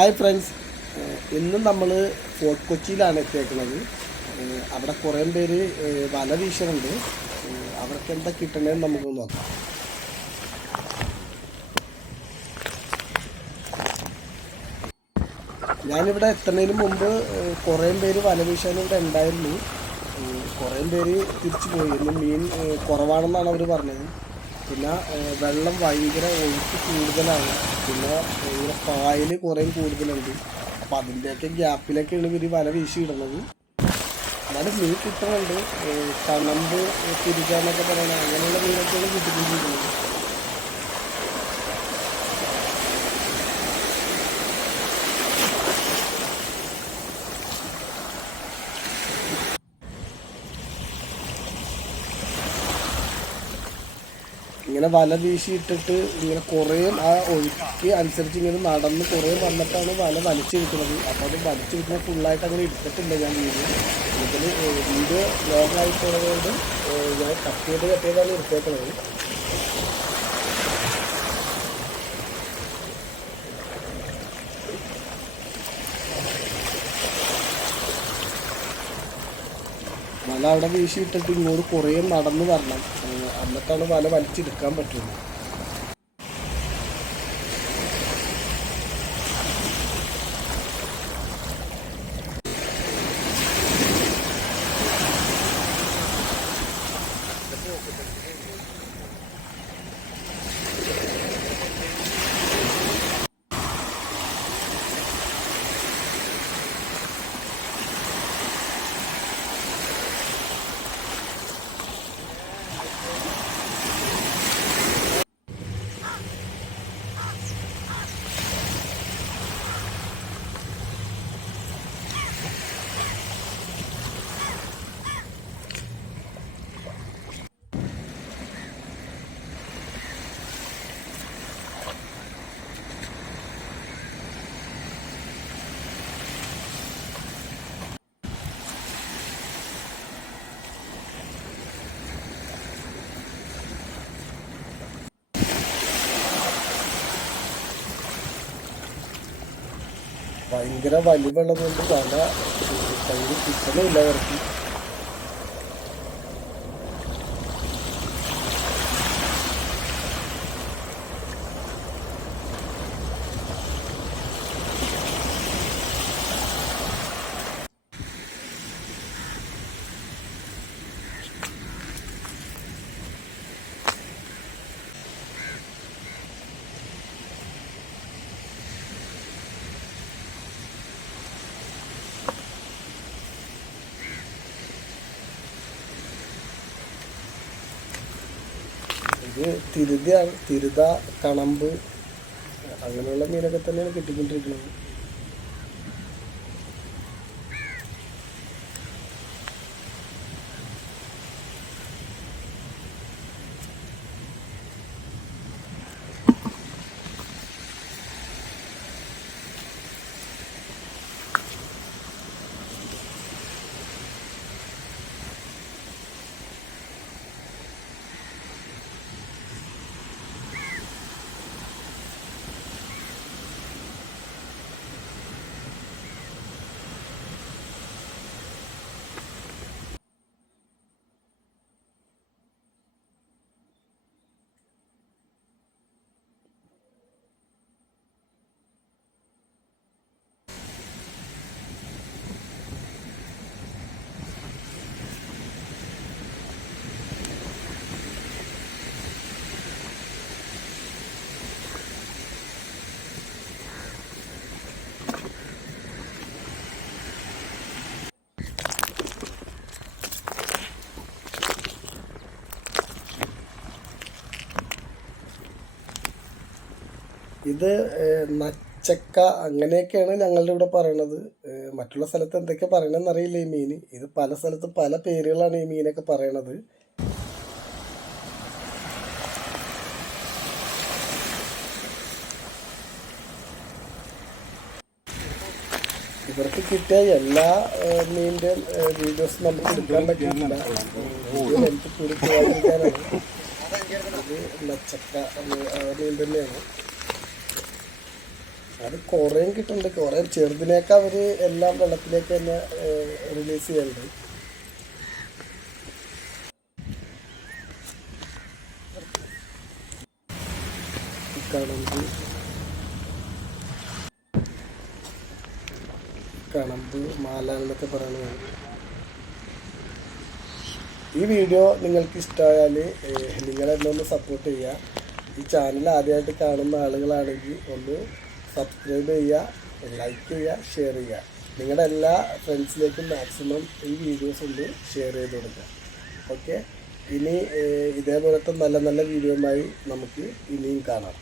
Hi friends. ഇന്നും നമ്മൾ fort കൊച്ചിയിലാണ് എത്തിയേക്കുന്നത് അവിടെ കുറേ പേര് വല വീശുന്നുണ്ട് അവർക്ക് എന്താ കിട്ടണേന്ന് നമുക്ക് നോക്കാം. ഞാനിവിടെ എത്തുന്നതിന് മുമ്പ് കുറേ പേര് വല വീശാൻ ഇവിടെ ഉണ്ടായിരുന്നു. കുറേ പേര് തിരിച്ചു പോയി. ഇന്ന് മീൻ കുറവാണെന്നാണ് അവർ പറഞ്ഞത്. പിന്നെ വെള്ളം ഭയങ്കര ഒഴുക്ക് കൂടുതലാണ്. പിന്നെ ഭയങ്കര പായൽ കുറേ കൂടുതലുണ്ട്. അപ്പം അതിന്റെയൊക്കെ ഗ്യാപ്പിലൊക്കെയാണ് ഇവർ വല വീശി ഇടുന്നത് എന്നാലും മീൻ കിട്ടുന്നുണ്ട് കണമ്പ് തിരിക എന്നൊക്കെ പറയുന്നത് അങ്ങനെയുള്ള മീനൊക്കെയാണ് കിട്ടിക്കൊണ്ടിരിക്കുന്നത്. ഇങ്ങനെ വല വീശിയിട്ടിട്ട് ഇങ്ങനെ കുറേ ആ ഒഴുക്ക് അനുസരിച്ച് ഇങ്ങനെ നടന്ന് കുറേ വന്നിട്ടാണ് വല വലിച്ചെടുക്കുന്നത് അപ്പോൾ അത് വലിച്ചെടുക്കുന്നത് ഫുള്ളായിട്ട് അങ്ങനെ എടുത്തിട്ടില്ല ഞാൻ വീഡിയോ. ഇതിൽ വീഡിയോ ലോങ്ങായിട്ടുള്ളതുകൊണ്ട് ഞാൻ കട്ട് ചെയ്ത് കട്ട് ചെയ്താണ് എടുത്തേക്കുന്നത് വല അവിടെ വീശിയിട്ടിട്ട് ഇങ്ങോട്ട് കുറേ നടന്ന് വരണം. എന്നിട്ടാണ് വല വലിച്ചെടുക്കാൻ പറ്റുള്ളൂ. ഭയങ്കര വലിവെള്ളം കൊണ്ട് വല കയ്യിൽ ഇല്ല അവർക്ക്. ഇത് തിരുതയാണ് തിരുത കണമ്പ് അങ്ങനെയുള്ള മീനൊക്കെ തന്നെയാണ് കിട്ടിക്കൊണ്ടിരിക്കുന്നത്. ഇത് നച്ചക്ക അങ്ങനെയൊക്കെയാണ് ഞങ്ങളുടെ ഇവിടെ പറയണത്. മറ്റുള്ള സ്ഥലത്ത് എന്തൊക്കെ പറയണമെന്ന് അറിയില്ല ഈ മീൻ ഇത് പല സ്ഥലത്തും പല പേരുകളാണ് ഈ മീനൊക്കെ പറയണത്. ഇവർക്ക് കിട്ടിയ എല്ലാ മീന്റെ വീഡിയോസ് നമുക്ക് എടുക്കാൻ പറ്റിയിട്ടില്ല. എനിക്ക് കൂടി പോകാതിരിക്കാനാണ് ഇത് നച്ചക്ക മീൻ തന്നെയാണ്. അത് കുറേ കിട്ടുന്നുണ്ട് കുറേ ചെറുതിനേക്ക് അവർ എല്ലാം വെള്ളത്തിലേക്ക് തന്നെ റിലീസ് ചെയ്യുന്നുണ്ട് കണമ്പ്. മാല എന്നൊക്കെ പറയുന്നത് ഈ വീഡിയോ നിങ്ങൾക്ക് ഇഷ്ടമായാൽ നിങ്ങളെന്നൊന്ന് സപ്പോർട്ട് ചെയ്യുക. ഈ ചാനൽ ആദ്യമായിട്ട് കാണുന്ന ആളുകളാണെങ്കിൽ ഒന്ന് സബ്സ്ക്രൈബ് ചെയ്യുക ലൈക്ക് ചെയ്യുക ഷെയർ ചെയ്യുക. നിങ്ങളുടെ എല്ലാ ഫ്രണ്ട്സിലേക്കും മാക്സിമം ഈ വീഡിയോസ് ഒന്ന് ഷെയർ ചെയ്ത് കൊടുക്കുക. ഓക്കെ ഇനി ഇതേപോലത്തെ നല്ല നല്ല വീഡിയോയുമായി നമുക്ക് ഇനിയും കാണാം.